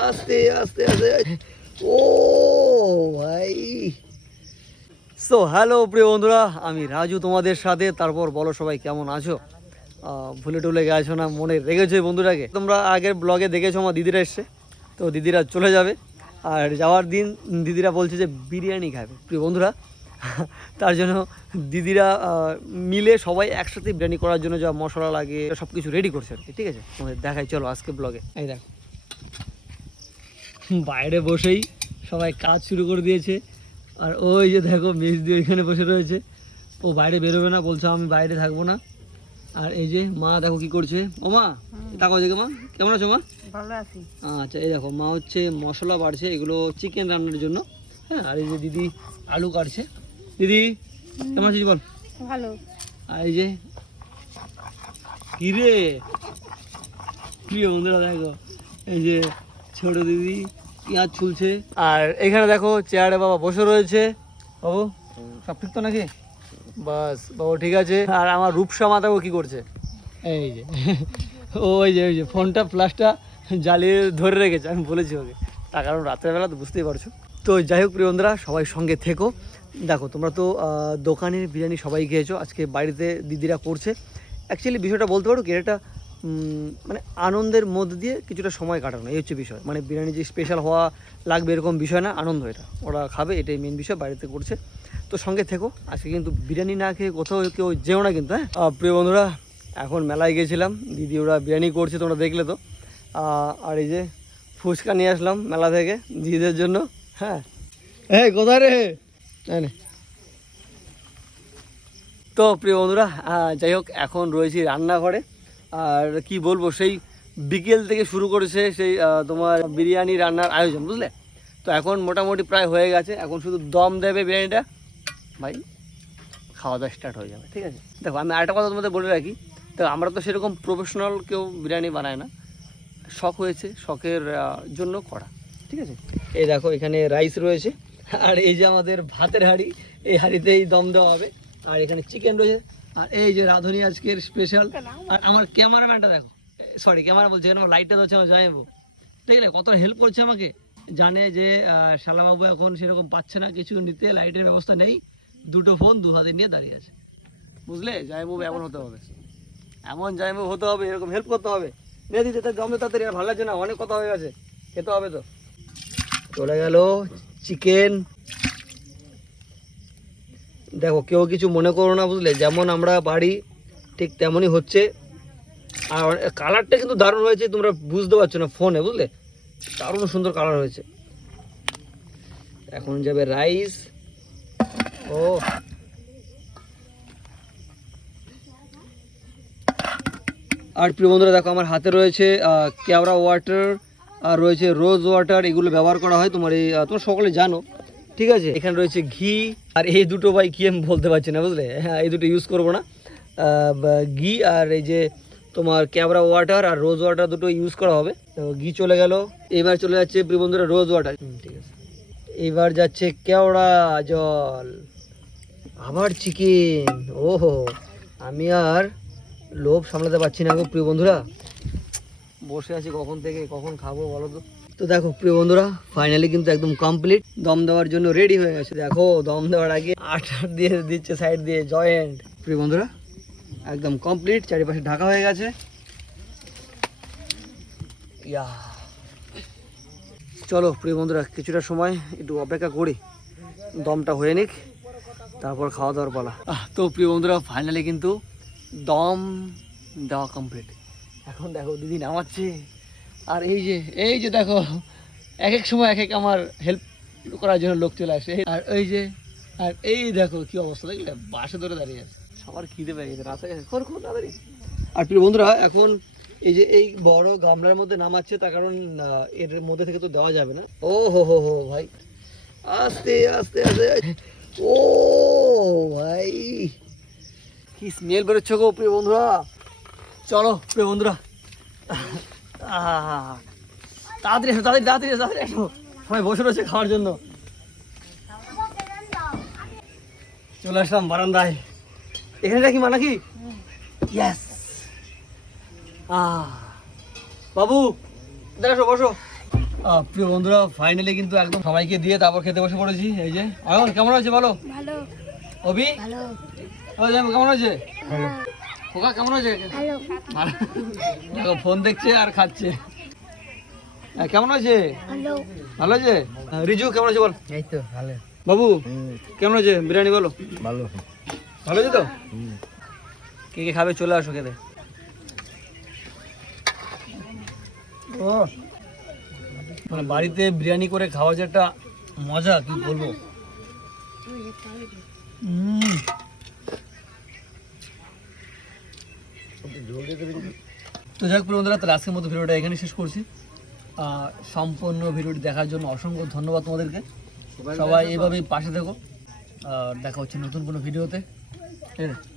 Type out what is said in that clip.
আস্তে আস্তে আস্তে। ও ভাই, সো হ্যালো প্রিয় বন্ধুরা, আমি রাজু তোমাদের সাথে। তারপর বলো সবাই কেমন আছো? ভুলে টুলে গেছো না? মনে রেখেছো এই বন্ধুটাকে? তোমরা আগের ব্লগে দেখেছো আমার দিদিরা এসছে, তো দিদিরা চলে যাবে। আর যাওয়ার দিন দিদিরা বলছে যে বিরিয়ানি খাবে প্রিয় বন্ধুরা। তার জন্য দিদিরা মিলে সবাই একসাথে বিরিয়ানি করার জন্য যা মশলা লাগে সব কিছু রেডি করছে আর কি। ঠিক আছে, তোমাদের দেখাই চলো আজকে ব্লগে। এই দেখো বাইরে বসেই সবাই কাজ শুরু করে দিয়েছে। আর ওই যে দেখো মেজদি ওইখানে বসে রয়েছে, ও বাইরে বেরোবে না, বলছে আমি বাইরে থাকবো না। আর এই যে মা দেখো কি করছে। ও মা তাকাও দেখে, মা কেমন আছো? মা ভালো আছি। আচ্ছা, এই দেখো মা হচ্ছে মশলা বাড়ছে এগুলো চিকেন রান্নার জন্য। হ্যাঁ, আর এই যে দিদি আলু কাটছে। দিদি কেমন আছিস বল? ভালো। আর এই যে কিরে প্রিয় বন্ধুরা দেখো, এই যে ছোট দিদি পেঁয়াজ ছুলছে। আর এখানে দেখো চেয়ারে বাবা বসে রয়েছে। বাবু সব ঠিক তো নাকি? বাস বাবু ঠিক আছে। আর আমার রূপসা মা দেখো কি করছে, এই যে ওই যে ফোনটা ফ্ল্যাশটা জ্বালিয়ে ধরে রেখেছে। আমি বলেছি ওকে, তার কারণ রাত্রেবেলা তো বুঝতেই পারছো। তো যাই হোক প্রিয় বন্ধুরা, সবাই সঙ্গে থেকো। দেখো তোমরা তো দোকানের বিরিয়ানি সবাই খেয়েছো, আজকে বাড়িতে দিদিরা করছে। অ্যাকচুয়ালি বিষয়টা বলতে পারো কি, এটা মানে আনন্দের মধ্যে দিয়ে কিছুটা সময় কাটানো, এই হচ্ছে বিষয়। মানে বিরিয়ানি যে স্পেশাল হওয়া লাগবে এরকম বিষয় না, আনন্দ এটা, ওরা খাবে এটাই মেন বিষয়, বাড়িতে করছে। তো সঙ্গে থেকো, আজকে কিন্তু বিরিয়ানি না খেয়ে কোথাও কেউ যেও না কিন্তু। হ্যাঁ প্রিয় বন্ধুরা, এখন মেলায় গিয়েছিলাম, দিদি ওরা বিরিয়ানি করছে তোমরা দেখলে তো। আর এই যে ফুচকা নিয়ে আসলাম মেলা থেকে দিদিদের জন্য। হ্যাঁ এই কোথায় রে? তো প্রিয় বন্ধুরা, যাই হোক এখন রয়েছি রান্নাঘরে। আর কি বলবো, সেই বিকেল থেকে শুরু করেছে সেই তোমার বিরিয়ানি রান্নার আয়োজন, বুঝলে? তো এখন মোটামুটি প্রায় হয়ে গেছে, এখন শুধু দম দেবে বিরিয়ানিটা, ভাই খাওয়া দাওয়া স্টার্ট হয়ে যাবে। ঠিক আছে, দেখো আমি আরেকটা কথা তোমাদের বলে রাখি, তো আমরা তো সেরকম প্রফেশনাল কেউ বিরিয়ানি বানায় না, শখ হয়েছে, শখের জন্য করা। ঠিক আছে, এই দেখো এখানে রাইস রয়েছে, আর এই যে আমাদের ভাতের হাঁড়ি, এই হাঁড়িতেই দম দেওয়া হবে। আর এখানে চিকেন রয়েছে, আর এই যে রাঁধুনি আজকের স্পেশাল। আর আমার ক্যামেরাম্যানটা দেখো, সরি ক্যামেরা বলছে, কেন লাইটটা ধরছে আমার জামাইবাবু, দেখলে কতটা হেল্প করছে আমাকে। জানে যে শালাবাবু এখন সেরকম পাচ্ছে না কিছু নিতে, লাইটের ব্যবস্থা নেই, দুটো ফোন দু হাতে নিয়ে দাঁড়িয়ে আছে। বুঝলে জামাইবাবু এমন হতে হবে, এমন জামাইবাবু হতে হবে, এরকম হেল্প করতে হবে। নিয়ে দিতে জমে তাড়াতাড়ি, আর ভালো লাগছে না, অনেক কথা হয়ে গেছে, খেতে হবে তো। চলে গেল চিকেন। দেখো কেউ কিছু মনে করো না, বুঝলে, যেমন আমরা বাড়ি ঠিক তেমনই হচ্ছে। আর কালারটা কিন্তু দারুণ হয়েছে, তোমরা বুঝতে পারছো না ফোনে, বুঝলে, দারুণ সুন্দর কালার হয়েছে। এখন যাবে রাইস। ও আর প্রিয় বন্ধুরা দেখো, আমার হাতে রয়েছে কেওড়া ওয়াটার, আর রয়েছে রোজ ওয়াটার, এগুলো ব্যবহার করা হয় তোমার এই, তোমরা সকলে জানো। ঠিক আছে, এখানে রয়েছে ঘি, আর এই দুটো ভাই কি আমি বলতে পারছি না, বুঝলে। হ্যাঁ এই দুটো ইউজ করবো না, ঘি আর এই যে তোমার কেওড়া ওয়াটার আর রোজ ওয়াটার দুটো ইউজ করা হবে। তো ঘি চলে গেল, এবার চলে যাচ্ছে প্রিয় বন্ধুরা রোজ ওয়াটার। ঠিক আছে, এবার যাচ্ছে কেওড়া জল, আবার চিকেন। ওহো, আমি আর লোভ সামলাতে পারছি না গো প্রিয় বন্ধুরা, বসে আছি কখন থেকে, কখন খাবো বলো তো। তো দেখো প্রিয় বন্ধুরা, ফাইনালি কিন্তু একদম কমপ্লিট, দম দেওয়ার জন্য রেডি হয়ে গেছে। দেখো দম দেওয়ার আগে আটা দিয়ে দিচ্ছে সাইড দিয়ে, জয়েন্ট। প্রিয় বন্ধুরা একদম কমপ্লিট, চারিপাশে ঢাকা হয়ে গেছে। ইয়া চলো প্রিয় বন্ধুরা, কিছুটা সময় একটু অপেক্ষা করি, দমটা হয়ে নিক, তারপর খাওয়া দাওয়ার পালা। তো প্রিয় বন্ধুরা ফাইনালি কিন্তু দম দেওয়া কমপ্লিট। এখন দেখো দিদি নামাচ্ছে, আর এই যে দেখো এক এক সময় এক এক আমার হেল্প করার জন্য লোক চলে আসে। আর এই দেখো কি অবস্থা, দেখলে বাসে ধরে দাঁড়িয়ে আছে, সবার খিদে পেয়ে গেছে, রাস্তায় তাড়াতাড়ি। আর প্রিয় বন্ধুরা এখন এই যে এই বড় গামলার মধ্যে নামাচ্ছে, তার কারণ এর মধ্যে থেকে তো দেওয়া যাবে না। ও হো ভাই, আস্তে আস্তে আস্তে। ও ভাই কি স্মেল বেরোচ্ছে গো প্রিয় বন্ধুরা। চলো প্রিয় বন্ধুরা, তাড়াতাড়ি এসো, তাড়াতাড়ি এসো, সবাই বসে রয়েছে খাওয়ার জন্য। চলে আসলাম বারান্দায়, এখানে রাখি মা নাকি? ইয়েস। বাবু এসো, বসো। প্রিয় বন্ধুরা ফাইনালি কিন্তু একদম সবাইকে দিয়ে তারপর খেতে বসে পড়েছি। এই যে অয়ন কেমন আছে বলো? ভালো। অভি ভালো। কেমন আছে? ভালো। খোকা কেমন আছে? ভালো। ভালো। দেখো ফোন দেখছে আর খাচ্ছে। কেমন আছে? ভালো। ভালো আছে? রিজু কেমন আছে বল? এই তো ভালো। বাবু কেমন আছে? বিরিয়ানি বলো। ভালো। ভালো আছে তো? কে কে খাবে চলে আসো খেতে। ও মানে বাড়িতে বিরিয়ানি করে খাওয়া যে একটা মজা কি বলবো। তো যাই হোক বন্ধুরা, তাহলে আজকের মতো ভিডিওটা এখানে শেষ করছি। সম্পূর্ণ ভিডিওটি দেখার জন্য অসংখ্য ধন্যবাদ তোমাদেরকে। সবাই এইভাবেই পাশে থেকো। দেখা হচ্ছে নতুন কোনো ভিডিওতে। ঠিক আছে।